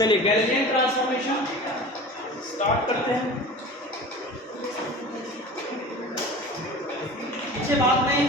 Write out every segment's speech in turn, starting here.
चलिए Galilean transformation start करते हैं। पीछे बात नहीं,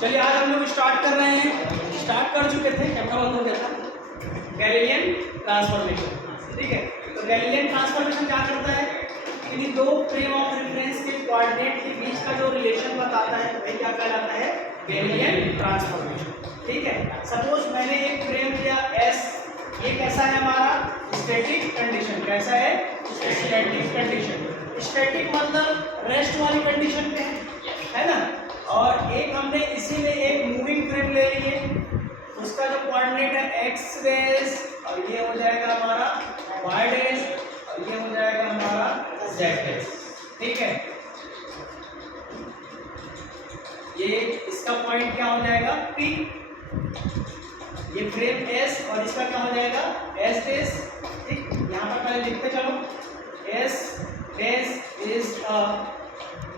चलिए आज हम लोग स्टार्ट कर रहे हैं, स्टार्ट कर चुके थे, कैमरा बंद हो गया था। गैलीलियन ट्रांसफॉर्मेशन, ठीक है। तो गैलीलियन ट्रांसफॉर्मेशन क्या करता है कि दो फ्रेम ऑफ रेफरेंस के कोऑर्डिनेट के बीच का जो रिलेशन बताता है वही क्या कहलाता है, गैलीलियन ट्रांसफॉर्मेशन, ठीक है। सपोज मैंने एक फ्रेम लिया S, ये कैसा है हमारा स्टैटिक कंडीशन, कैसा है स्टैटिक कंडीशन। स्टैटिक मतलब रेस्ट वाली कंडीशन पे है ना। और एक हमने इसी में एक मूविंग फ्रेम ले ली है, उसका जो कोऑर्डिनेट है x डेज और ये हो जाएगा हमारा y डेज और ये हो जाएगा हमारा z डेज, ठीक है। ये इसका पॉइंट क्या हो जाएगा P, ये फ्रेम S और इसका क्या हो जाएगा S डेज, ठीक। यहाँ पर पहले लिखते चलो, S days is a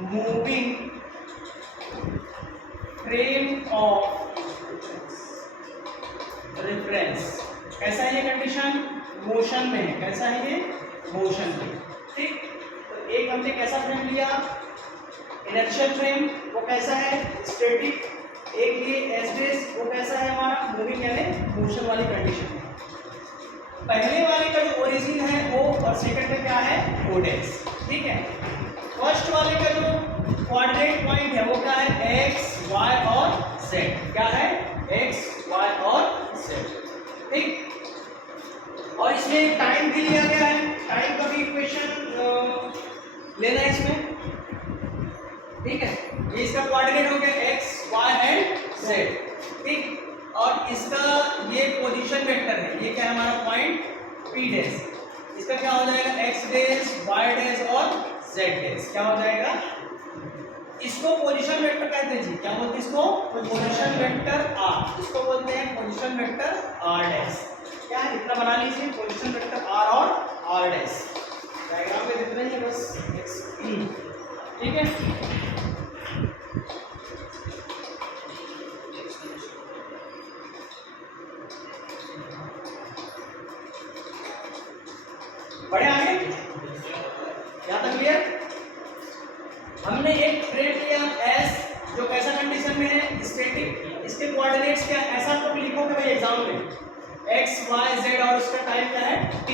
moving frame of reference. कैसा है ये कंडीशन, मोशन में है, कैसा है ये मोशन में, ठीक। तो एक हमने कैसा फ्रेम लिया इनर्शियल फ्रेम, वो कैसा है स्टैटिक। एक ये एस डेज, वो कैसा है हमारा मूविंग यानी मोशन वाली कंडीशन है। पहले वाले का जो ओरिजिन है वो और सेकंड का क्या है ओ डेज, ठीक है। फर्स्ट वाले का जो कोऑर्डिनेट पॉइंट है वो क्या है एक्स वाई और जेड, क्या है एक्स वाई और जेड, ठीक। और इसमें टाइम भी लिया गया है, टाइम का भी इक्वेशन लेना है इसमें, ठीक है। ये इसका कोऑर्डिनेट हो गया एक्स वाई एंड जेड, ठीक। और इसका ये पोजीशन वेक्टर है, ये क्या है हमारा पॉइंट पी डेज, इसका क्या हो जाएगा एक्स डेज वाई डेज और जेड डेज, क्या हो जाएगा। इसको पोजीशन वेक्टर कहते हैं जी, क्या बोलते हैं इसको पोजीशन वेक्टर आर, इसको बोलते हैं पोजीशन वेक्टर आर डैश। क्या है इतना बना लीजिए, पोजीशन वेक्टर आर और आर डैश डायग्राम में दिख रही है बस, ठीक है। बड़े आगे यहाँ तक क्लियर। हमने एक फ्रेम लिया S जो कैसा कंडीशन में है स्टैटिक, इसके कोऑर्डिनेट्स क्या ऐसा तो लिखोगे भाई एग्जाम में x y z और उसका टाइम क्या है t।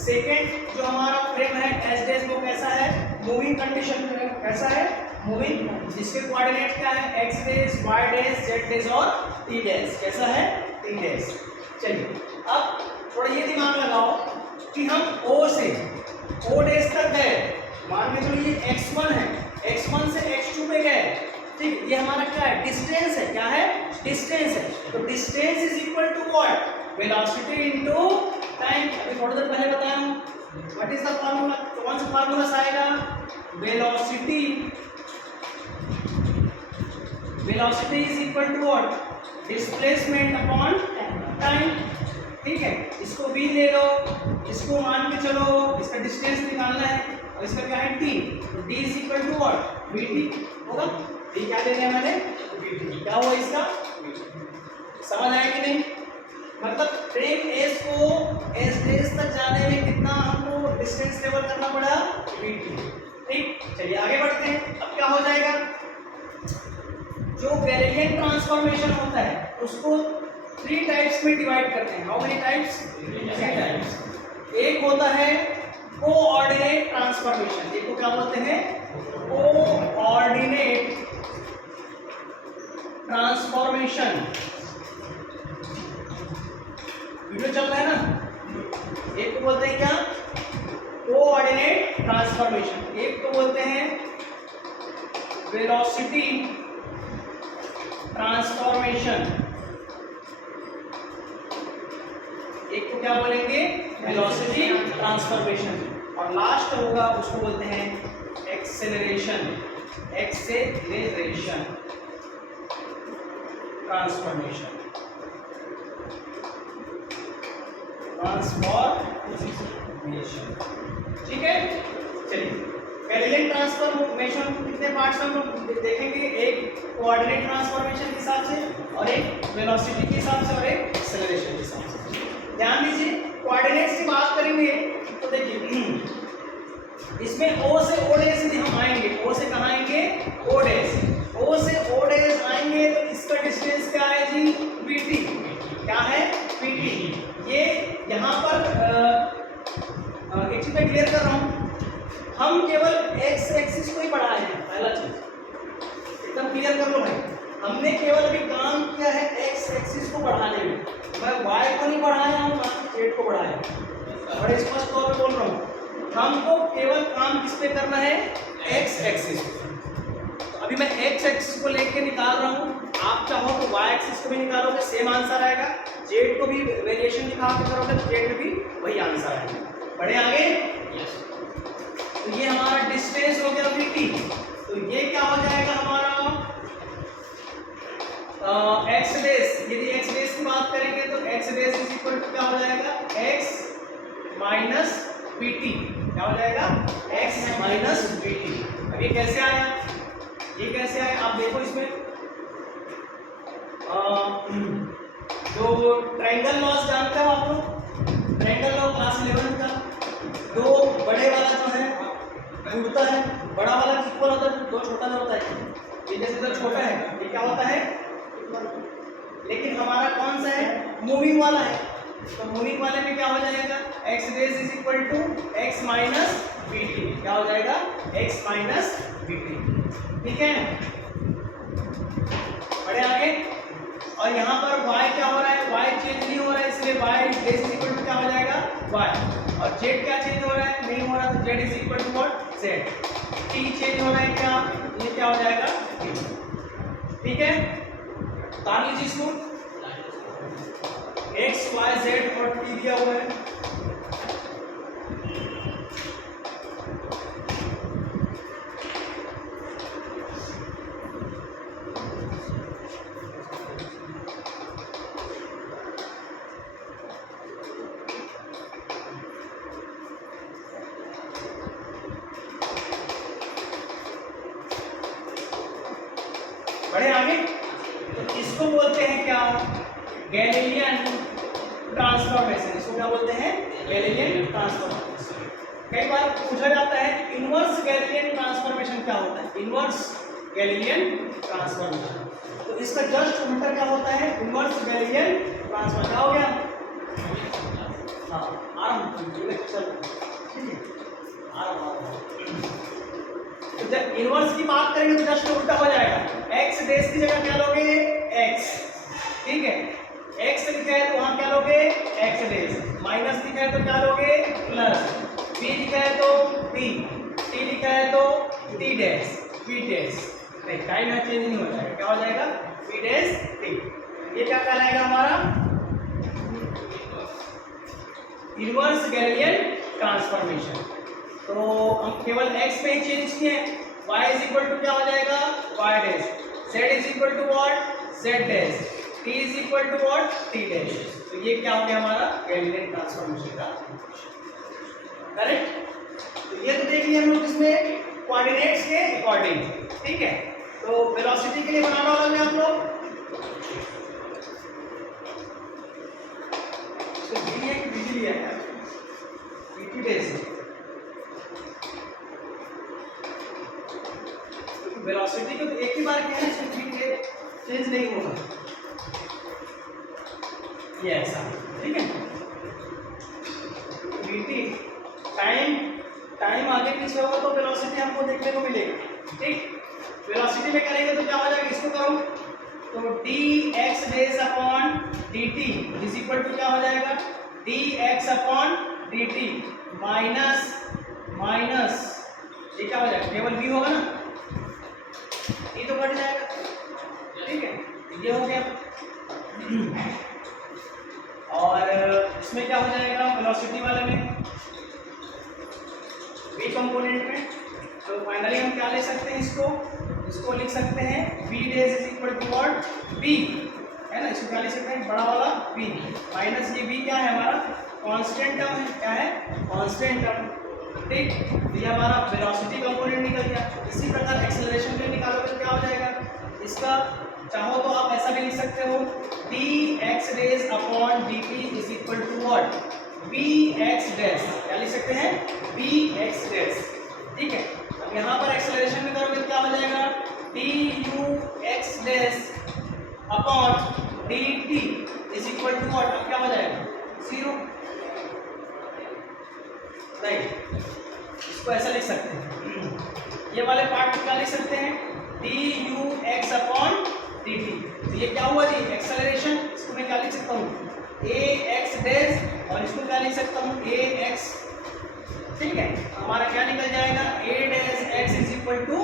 सेकंड जो हमारा फ्रेम है S डेज वो कैसा है मूविंग कंडीशन में है, कैसा है मूविंग, जिसके कोऑर्डिनेट क्या है x days y days z days और t डेज, कैसा है t डेज। चलिए अब थोड़ा ये दिमाग लगाओ कि हम O से O डेज तक गए, मान के चलो ये x1 है, x1 से x2 पे गए, ठीक। ये हमारा क्या है डिस्टेंस है, क्या है डिस्टेंस है। तो distance is equal to what velocity into time. अभी थोड़ी देर पहले बताया हूं व्हाट इज द फार्मूला, तो कौन सा फार्मूला आएगा velocity, velocity is equal to what displacement upon time, ठीक है। इसको v ले लो, इसको मान के चलो इसका डिस्टेंस निकालना है और इसका क्या है t, तो d is equal to what vt होगा। d क्या ले लिया मैंने vt, क्या हुआ इसका vt। समझ आया कि नहीं, मतलब फ्रेम S को S डेज तक जाने में कितना हमको डिस्टेंस लेवल करना पड़ा vt, ठीक। चलिए आगे बढ़ते हैं। अब क्या हो जाएगा, जो गैलीलियन ट्रांसफॉर्मेशन होता है उसको 3 टाइप्स में डिवाइड करते हैं। How many types, 3 types. एक होता है कोऑर्डिनेट ट्रांसफॉर्मेशन, इसको क्या बोलते हैं कोऑर्डिनेट ट्रांसफॉर्मेशन। वीडियो चल रहा है ना। एक को बोलते हैं क्या कोऑर्डिनेट ट्रांसफॉर्मेशन, एक को बोलते हैं वेलोसिटी ट्रांसफॉर्मेशन, एक को क्या बोलेंगे वेलोसिटी ट्रांसफॉर्मेशन, और लास्ट होगा उसको बोलते हैं एक्सेलरेशन, एक्सेलरेशन ट्रांसफॉर्मेशन, ट्रांसफॉर्मेशन, ठीक है। चलिए गैलीलियन ट्रांसफॉर्मेशन कितने पार्ट्स में हम देखेंगे, एक कोऑर्डिनेट ट्रांसफॉर्मेशन के हिसाब से और एक वेलोसिटी के हिसाब से और एक एक्सेलरेशन के हिसाब से। ध्यान दीजिए कोऑर्डिनेट्स की बात करेंगे तो देखिए इसमें ओ से ओ डैश यदि हम आएंगे, ओ से कहाँ आएंगे, ओ डैश, ओ से ओ डैश आएंगे तो इसका डिस्टेंस क्या है जी, पीटी, क्या है, पीटी। ये यहाँ पर एक चीज मैं क्लियर कर रहा हूँ, हम केवल एक्स एक्सिस को ही बढ़ाए हैं, पहला चीज एकदम क्लियर कर लो भाई, हमने केवल अभी काम किया है एक्स एक्सिस को बढ़ाने में, मैं वाई को नहीं बढ़ाया हूँ, ना जेड को बढ़ाया, बड़े स्पष्ट तौर पे बोल रहा हूँ, हमको केवल काम किस पे करना है, एक्स एक्सिस। तो अभी मैं एक्स एक्सिस को लेके निकाल रहा हूँ, आप चाहो तो वाई एक्सिस को भी निकालोगे, सेम आंसर आएगा, जेड को भी वेरिएशन दिखा के करोगे तो जेड में भी वही आंसर आएगा। बढ़े आगे, तो ये हमारा डिस्टेंस हो गया पीटी, तो ये क्या हो जाएगा हमारा एक्स डेस, यदि एक्स डेस की बात करेंगे तो x dash is equal to क्या हो जाएगा, एक्स माइनस पीटी, क्या हो जाएगा, एक्स माइनस पीटी। अब ये कैसे आया, ये कैसे आया आप देखो, इसमें जो ट्रायंगल लॉस जानते हो आप लोग, ट्रायंगल लॉ क्लास 11 का, दो बड़े वाला जो है टूटता है, बड़ा वाला इक्वल होता है, दो छोटा होता है, ये जैसे तो छोटा है ये क्या होता है, लेकिन हमारा कौन सा है, मूविंग वाला है, तो मूविंग वाले में क्या हो जाएगा, x dash is equal to x minus v t, क्या हो जाएगा, एक्स माइनस बीटी, ठीक है। बढ़े आगे, और यहाँ पर y क्या हो रहा है, y चेंज नहीं हो रहा है, इसलिए y dash is equal to क्या हो जाएगा, y, और z क्या चेंज हो रहा है, नहीं हो रहा, तो z is equal to what, z, t change हो रहा है क्या, ये क्या हो जाएगा, t, ठीक है। तार लीजिए इसको, x y z और t दिया हुआ है, बढ़े आगे, तो इसको बोलते हैं क्या, गैलीलियन ट्रांसफॉर्मेशन, इसको क्या बोलते हैं, गैलीलियन ट्रांसफॉर्मेशन। कई बार पूछा जाता है इनवर्स गैलीलियन ट्रांसफॉर्मेशन क्या होता है, इनवर्स गैलीलियन ट्रांसफॉर्मेशन, तो इसका जस्ट उल्टा क्या होता है, इनवर्स गैलीलियन ट्रांसफॉर्मेशन, क्या हो गया, हाँ आराम, ठीक है, आराम। तो जब इनवर्स की बात करेंगे तो जस्ट उल्टा हो जाएगा, x डेस की जगह क्या लोगे, x, ठीक है, x लिखा है तो वहां क्या लोगे, x डेस, माइनस लिखा है तो क्या लोगे, प्लस, b लिखा है तो b, t लिखा है तो t डैश, b डैश, नहीं टाइम यहाँ चेंज नहीं हो जाएगा, क्या हो जाएगा, b डैश t, ये क्या कहलाएगा हमारा, इनवर्स गैलीलियन ट्रांसफॉर्मेशन। तो हम केवल x पे ही चेंज किए हैं, y इज इक्वल टू क्या हो जाएगा, y dash, z is equal to what, z dash, t is equal to what, t dash, तो ये क्या हो गया हमारा गैलीलियन ट्रांसफॉर्मेशन का, करेक्ट। तो ये तो देख लिया हम लोग इसमें कोऑर्डिनेट्स के अकॉर्डिंग, ठीक है। तो वेलोसिटी के लिए बनाना होगा आप लोग, तो ये एक बिजली है पीटी डैश, वेलोसिटी को तो एक ही बार किया है, इसमें चेंज नहीं होगा, ये ऐसा, ठीक है। वीटी टाइम आगे पीछे होगा तो वेलोसिटी हमको देखने को मिलेगा, ठीक। वेलोसिटी में करेंगे तो क्या हो जाएगा, इसको करो तो dx dash upon dt is equal to क्या हो जाएगा, dx upon dt minus minus, ये क्या हो जाएगा, केवल v होगा ना, ये तो बढ़ जाएगा, ठीक है, ये हो गया। और इसमें क्या हो जाएगा, वेलोसिटी वाले में v कंपोनेंट में, तो फाइनली हम क्या ले सकते हैं, इसको लिख सकते हैं v dash is equal to what, v है ना, इसको क्या लिख सकते हैं, बड़ा वाला v माइनस ये v क्या है हमारा, कांस्टेंट टर्म है, क्या है, कांस्टेंट टर्म, ठीक। तो ये हमारा वेलोसिटी कंपोनेंट निकल गया। इसी प्रकार एक्सेलरेशन के लिए निकालोगे तो क्या हो जाएगा, इसका चाहो तो आप ऐसा भी लिख सकते हो dx days upon dt is equal to what bx dash, क्या लिख सकते हैं bx dash, ठीक है। अब यहाँ पर एक्सेलरेशन में करोगे क्या हो जाएगा dux dash upon dt is equal to what, अब क्या हो जाएगा 0, नहीं इसको ऐसा लिख सकते हैं, ये वाले पार्ट को क्या लिख सकते हैं dux अपॉन dt, तो ये क्या हुआ जी एक्सेलरेशन, इसको मैं क्या लिख सकता हूँ ax डैश और इसको क्या लिख सकता हूँ ax, ठीक है। हमारा क्या निकल जाएगा a dash x is equal to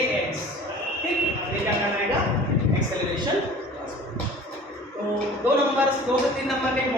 ax, ठीक, ये क्या कहलाएगा एक्सेलरेशन। तो 2 से 3 नंबर के